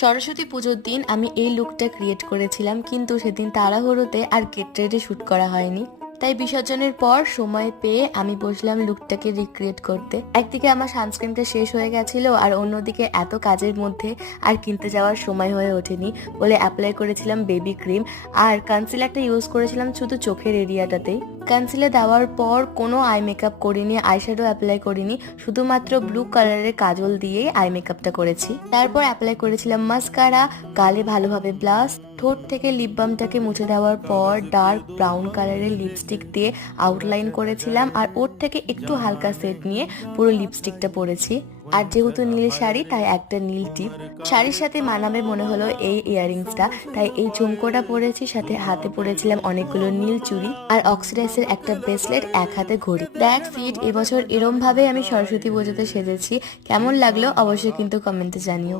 সরস্বতী পুজোর দিন আমি এই লুকটা ক্রিয়েট করেছিলাম, কিন্তু সেদিন তাড়াহুড়োতে আর গেট রেডি শ্যুট করা হয়নি। তাই বিসর্জনের পর সময় পেয়ে আমি বসলাম লুকটাকে রিক্রিয়েট করতে। একদিকে আমার সানস্ক্রিনটা শেষ হয়ে গেছিল, আর অন্যদিকে এত কাজের মধ্যে আর কিনতে যাওয়ার সময় হয়ে ওঠেনি বলে অ্যাপ্লাই করেছিলাম বেবি ক্রিম, আর কনসিলারটা ইউজ করেছিলাম শুধু চোখের এরিয়াটাতেই। কনসিলার দেওয়ার পর কোনো আই মেকআপ করিনি, আইশ্যাডো অ্যাপ্লাই করিনি, শুধুমাত্র ব্লু কালারের কাজল দিয়েই আই মেকআপটা করেছি। তারপর অ্যাপ্লাই করেছিলাম মাস্কারা, গালে ভালোভাবে ব্লাশ, ঠোঁট থেকে লিপ বামটাকে মুছে দেওয়ার পর ডার্ক ব্রাউন কালারের লিপস্টিক দিয়ে আউটলাইন করেছিলাম, আর ওর থেকে একটু হালকা সেট নিয়ে পুরো লিপস্টিকটা পরেছি। আর যেহেতু নীল শাড়ি তাই একটা নীল টিপ। শাড়ির সাথে মানাবে মনে হলো এই ইয়াররিংসটা, তাই এই ঝুমকোটা পরেছি, সাথে হাতে পরেছিলাম অনেকগুলো নীল চুড়ি আর অক্সিডাইসের একটা ব্রেসলেট, এক হাতে ঘড়ি। That's it. এবছর এরম ভাবে আমি সরস্বতী পুজোতে সেজেছি। কেমন লাগলো অবশ্যই কিন্তু কমেন্টে জানিও।